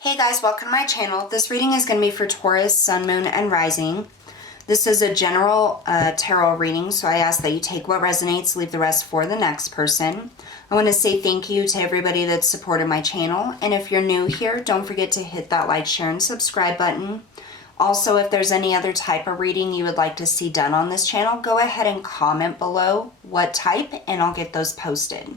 Hey guys, welcome to my channel. This reading is going to be for Taurus, Sun, Moon, and Rising. This is a general tarot reading, so I ask that you take what resonates, leave the rest for the next person. I want to say thank you to everybody that's supported my channel, and if you're new here, don't forget to hit that like, share, and subscribe button. Also, if there's any other type of reading you would like to see done on this channel, go ahead and comment below what type, and I'll get those posted.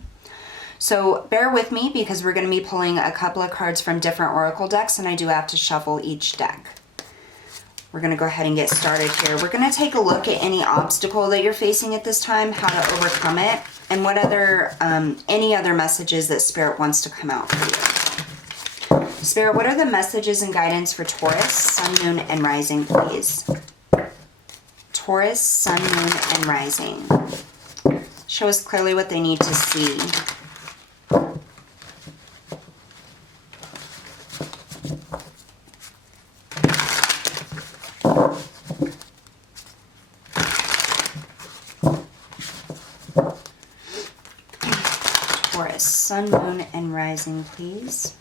So bear with me because we're going to be pulling a couple of cards from different oracle decks, and I do have to shuffle each deck. We're going to go ahead and get started here. We're going to take a look at any obstacle that you're facing at this time, how to overcome it, and what other any other messages that Spirit wants to come out for you. Spirit, what are the messages and guidance for Taurus, Sun, Moon, and Rising, please? Taurus, Sun, Moon, and Rising. Show us clearly what they need to see. Taurus, Sun, Moon, and Rising, please.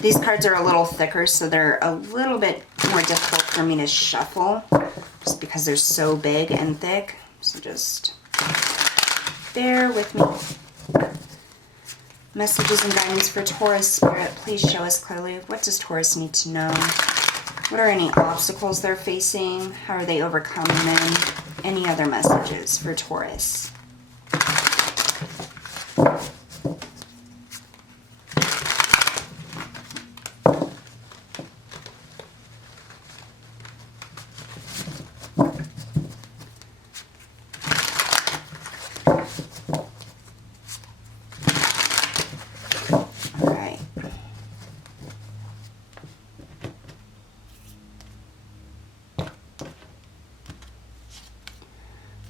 These cards are a little thicker, so they're a little bit more difficult for me to shuffle, just because they're so big and thick. So just bear with me. Messages and guidance for Taurus, Spirit, please show us clearly. What does Taurus need to know? What are any obstacles they're facing? How are they overcoming them? Any other messages for Taurus?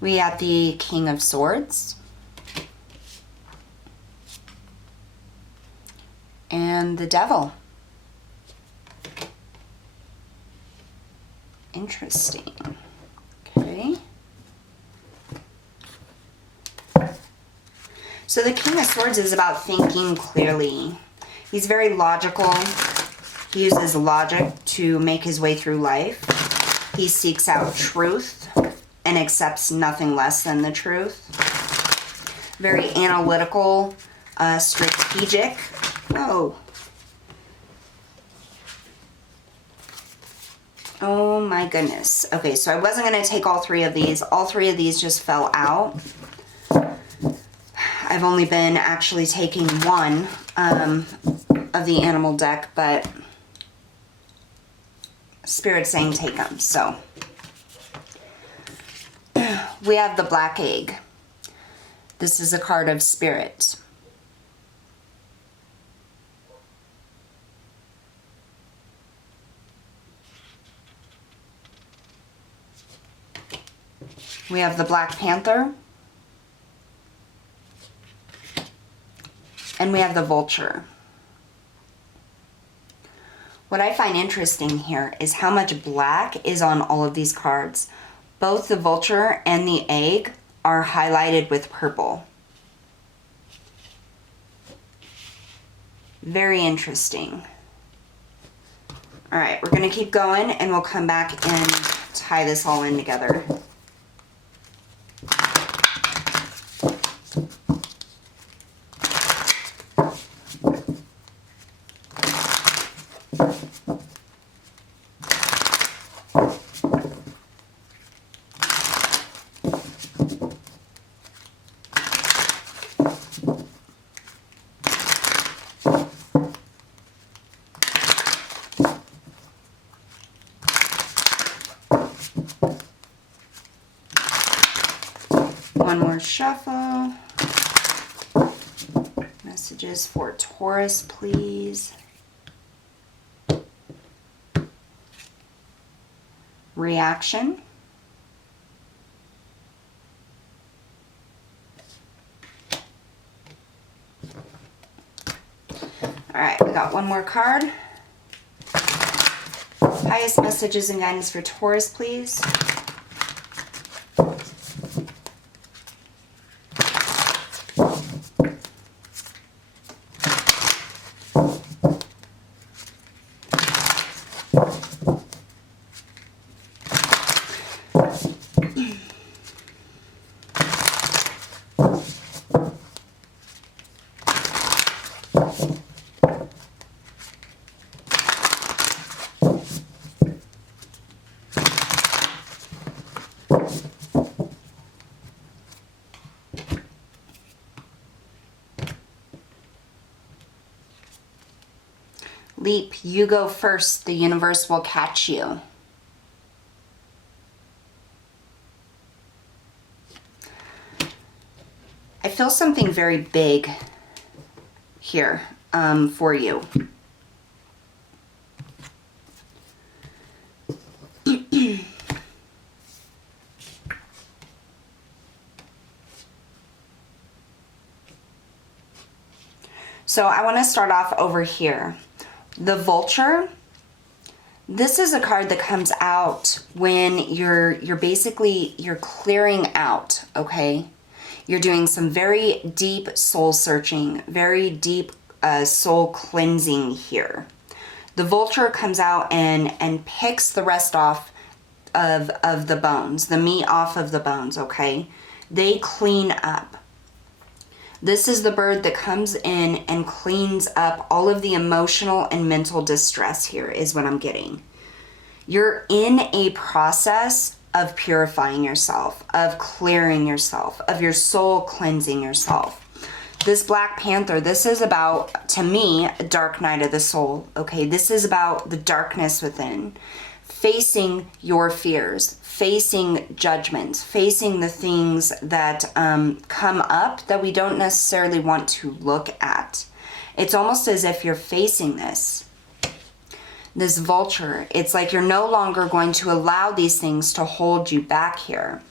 We have the King of Swords and the Devil. Interesting. Okay. So the King of Swords is about thinking clearly. He's very logical. He uses logic to make his way through life. He seeks out truth and accepts nothing less than the truth. Very analytical, strategic. Oh. Oh my goodness. Okay, so I wasn't going to take all three of these. All three of these just fell out. I've only been actually taking one of the animal deck, but Spirit's saying take them, so. We have the Black Egg. This is a card of Spirit. We have the Black Panther. And we have the Vulture. What I find interesting here is how much black is on all of these cards. Both the Vulture and the Egg are highlighted with purple. Very interesting. All right, we're going to keep going and we'll come back and tie this all in together. One more shuffle. Messages for Taurus, please. Reaction. All right, we got one more card. Highest messages and guidance for Taurus, please. Leap, you go first. The universe will catch you. I feel something very big here for you. So I want to start off over here. The Vulture. This is a card that comes out when you're clearing out, okay? You're doing some very deep soul searching, very deep soul cleansing here. The Vulture comes out and picks the rest off of the bones, the meat off of the bones, okay? They clean up. This is the bird that comes in and cleans up all of the emotional and mental distress here, is what I'm getting. You're in a process of purifying yourself, of clearing yourself, of your soul cleansing yourself. This Black Panther, this is about, to me, a dark night of the soul, okay? This is about the darkness within, facing your fears, facing judgments, facing the things that come up that we don't necessarily want to look at. It's almost as if you're facing this Vulture. It's like you're no longer going to allow these things to hold you back here.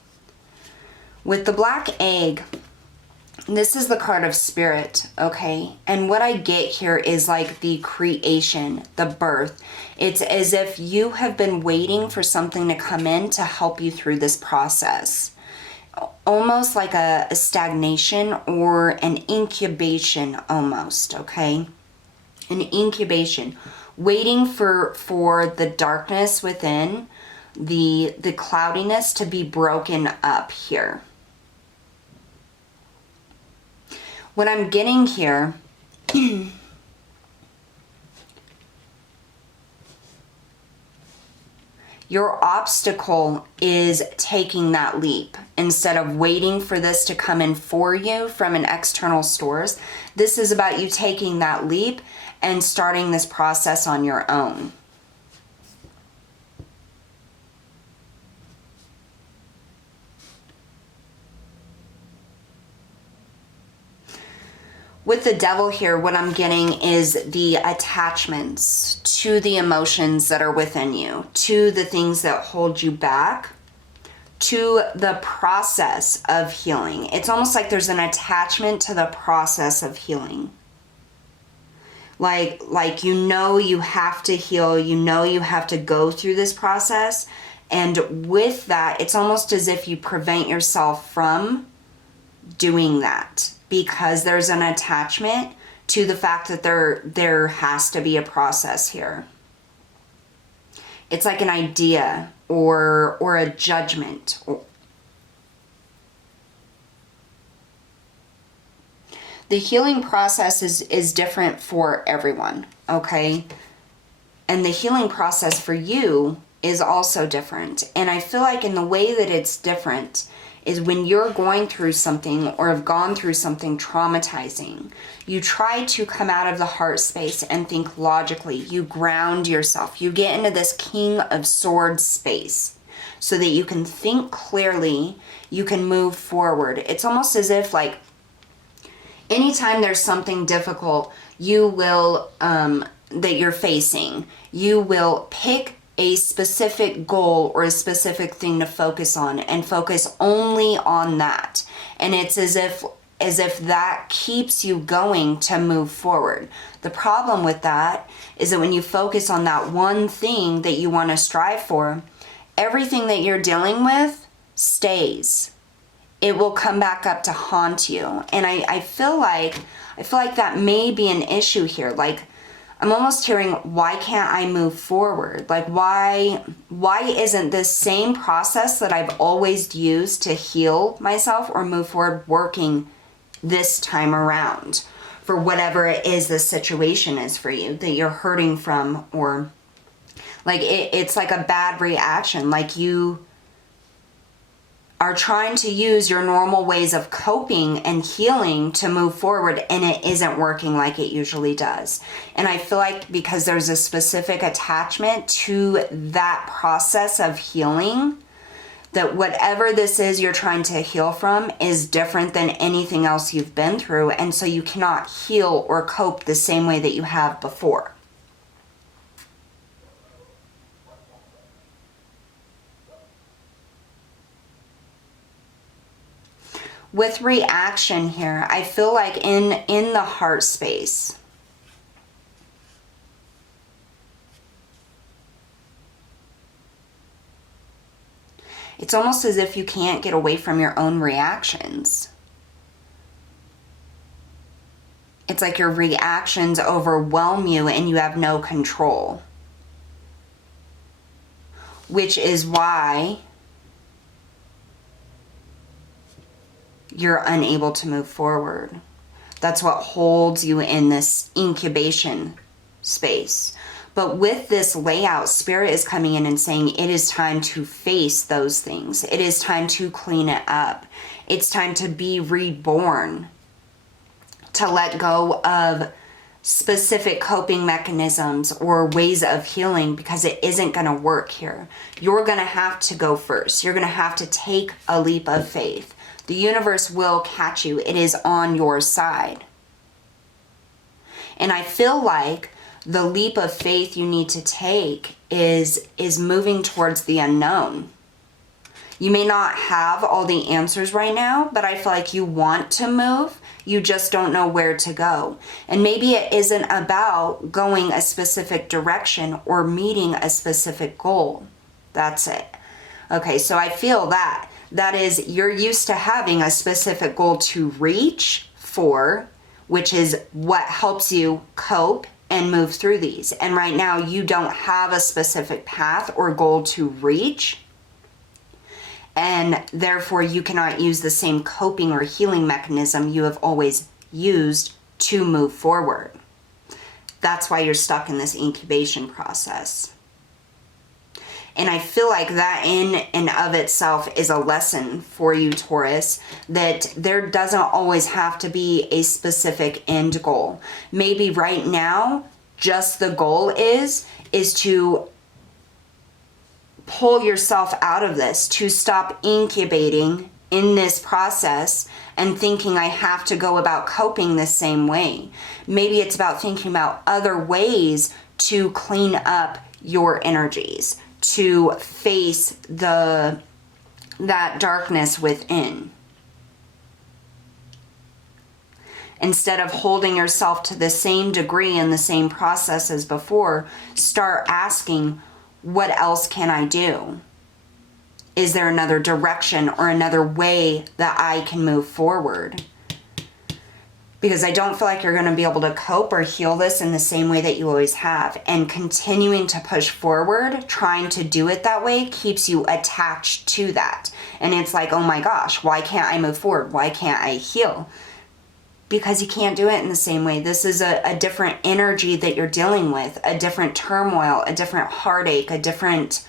With the Black Egg, this is the card of Spirit, okay? And what I get here is like the creation, the birth. It's as if you have been waiting for something to come in to help you through this process. Almost like a stagnation or an incubation almost, okay? An incubation. Waiting for the darkness within, the cloudiness to be broken up here. What I'm getting here, your obstacle is taking that leap. Instead of waiting for this to come in for you from an external source, this is about you taking that leap and starting this process on your own. With the Devil here, what I'm getting is the attachments to the emotions that are within you, to the things that hold you back, to the process of healing. It's almost like there's an attachment to the process of healing. Like you know you have to heal, you know you have to go through this process, and with that, it's almost as if you prevent yourself from doing that, because there's an attachment to the fact that there has to be a process here. It's like an idea or a judgment. The healing process is different for everyone, okay? And the healing process for you is also different. And I feel like in the way that it's different is when you're going through something or have gone through something traumatizing, you try to come out of the heart space and think logically. You ground yourself. You get into this King of Swords space so that you can think clearly, you can move forward. It's almost as if like anytime there's something difficult you will that you're facing, you will pick a specific goal or a specific thing to focus on and focus only on that. And it's as if that keeps you going to move forward. The problem with that is that when you focus on that one thing that you want to strive for, everything that you're dealing with stays. It will come back up to haunt you. And I feel like that may be an issue here. Like, I'm almost hearing, why can't I move forward? Like, why isn't this same process that I've always used to heal myself or move forward working this time around for whatever it is the situation is for you that you're hurting from, or like it's like a bad reaction. Like you are trying to use your normal ways of coping and healing to move forward, and it isn't working like it usually does. And I feel like because there's a specific attachment to that process of healing, that whatever this is you're trying to heal from is different than anything else you've been through, and so you cannot heal or cope the same way that you have before. With reaction here, I feel like in the heart space, it's almost as if you can't get away from your own reactions. It's like your reactions overwhelm you and you have no control. Which is why you're unable to move forward. That's what holds you in this incubation space. But with this layout, Spirit is coming in and saying it is time to face those things. It is time to clean it up. It's time to be reborn, to let go of specific coping mechanisms or ways of healing, because it isn't going to work here. You're going to have to go first. You're going to have to take a leap of faith. The universe will catch you. It is on your side. And I feel like the leap of faith you need to take is moving towards the unknown. You may not have all the answers right now, but I feel like you want to move. You just don't know where to go. And maybe it isn't about going a specific direction or meeting a specific goal. That's it. Okay, so I feel that. That is, you're used to having a specific goal to reach for, which is what helps you cope and move through these. And right now you don't have a specific path or goal to reach. And therefore you cannot use the same coping or healing mechanism you have always used to move forward. That's why you're stuck in this incubation process. And I feel like that in and of itself is a lesson for you, Taurus, that there doesn't always have to be a specific end goal. Maybe right now, just the goal is to pull yourself out of this, to stop incubating in this process and thinking I have to go about coping the same way. Maybe it's about thinking about other ways to clean up your energies, to face that darkness within. Instead of holding yourself to the same degree and the same process as before, start asking, what else can I do? Is there another direction or another way that I can move forward? Because I don't feel like you're going to be able to cope or heal this in the same way that you always have. And continuing to push forward, trying to do it that way, keeps you attached to that. And it's like, oh my gosh, why can't I move forward? Why can't I heal? Because you can't do it in the same way. This is a different energy that you're dealing with, a different turmoil, a different heartache, a different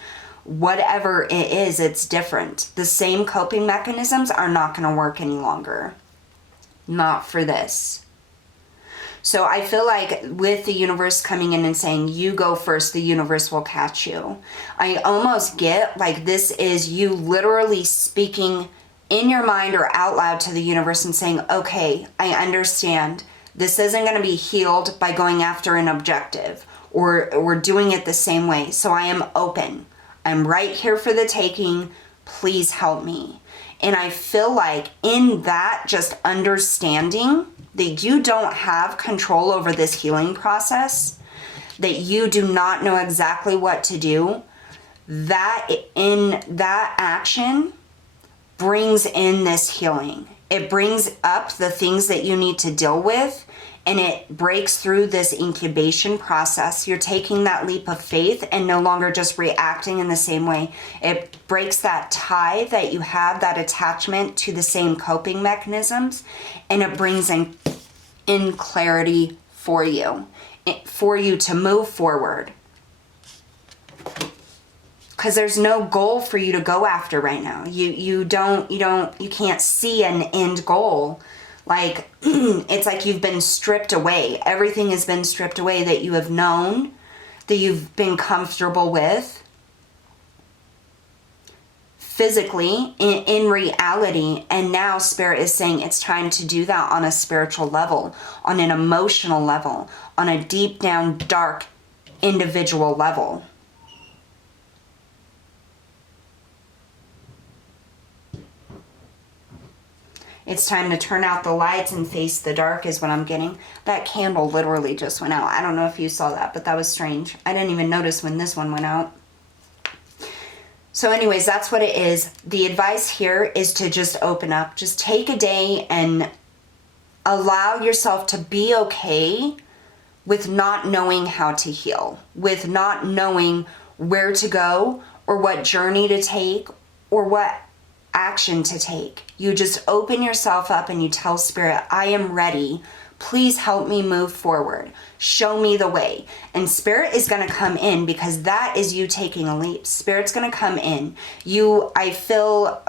whatever it is, it's different. The same coping mechanisms are not going to work any longer. Not for this. So I feel like with the universe coming in and saying, you go first, the universe will catch you. I almost get like this is you literally speaking in your mind or out loud to the universe and saying, okay, I understand. This isn't going to be healed by going after an objective or doing it the same way. So I am open. I'm right here for the taking. Please help me. And I feel like in that just understanding that you don't have control over this healing process, that you do not know exactly what to do, that in that action brings in this healing. It brings up the things that you need to deal with, and it breaks through this incubation process. You're taking that leap of faith and no longer just reacting in the same way. It breaks that tie that you have, that attachment to the same coping mechanisms, and it brings in clarity for you to move forward. because there's no goal for you to go after right now. You can't see an end goal. Like, it's like you've been stripped away. Everything has been stripped away that you have known, that you've been comfortable with. Physically, in reality, and now Spirit is saying it's time to do that on a spiritual level, on an emotional level, on a deep down, dark, individual level. It's time to turn out the lights and face the dark is what I'm getting. That candle literally just went out. I don't know if you saw that, but that was strange. I didn't even notice when this one went out. So anyways, that's what it is. The advice here is to just open up. Just take a day and allow yourself to be okay with not knowing how to heal, with not knowing where to go or what journey to take or what action to take. You just open yourself up and you tell Spirit, I am ready. Please help me move forward. Show me the way. And Spirit is going to come in, because that is you taking a leap. Spirit's going to come in. I feel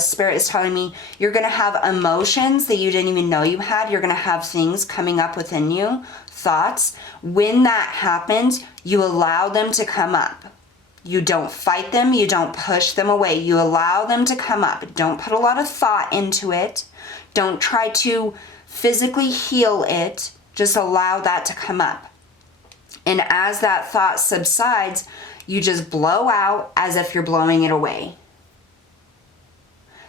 Spirit is telling me you're going to have emotions that you didn't even know you had. You're going to have things coming up within you, thoughts. When that happens, you allow them to come up. You don't fight them. You don't push them away. You allow them to come up. Don't put a lot of thought into it. Don't try to physically heal it. Just allow that to come up. And as that thought subsides, you just blow out as if you're blowing it away.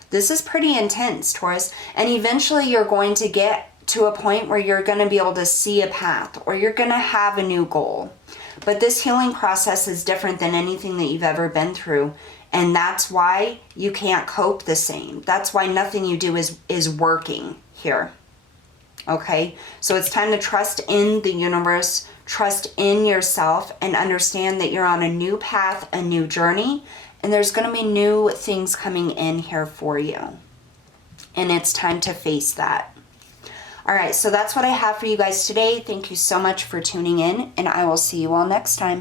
This is pretty intense, Taurus. And eventually you're going to get to a point where you're going to be able to see a path, or you're going to have a new goal. But this healing process is different than anything that you've ever been through. And that's why you can't cope the same. That's why nothing you do is working here. Okay? So it's time to trust in the universe, trust in yourself, and understand that you're on a new path, a new journey, and there's going to be new things coming in here for you. And it's time to face that. All right, so that's what I have for you guys today. Thank you so much for tuning in, and I will see you all next time.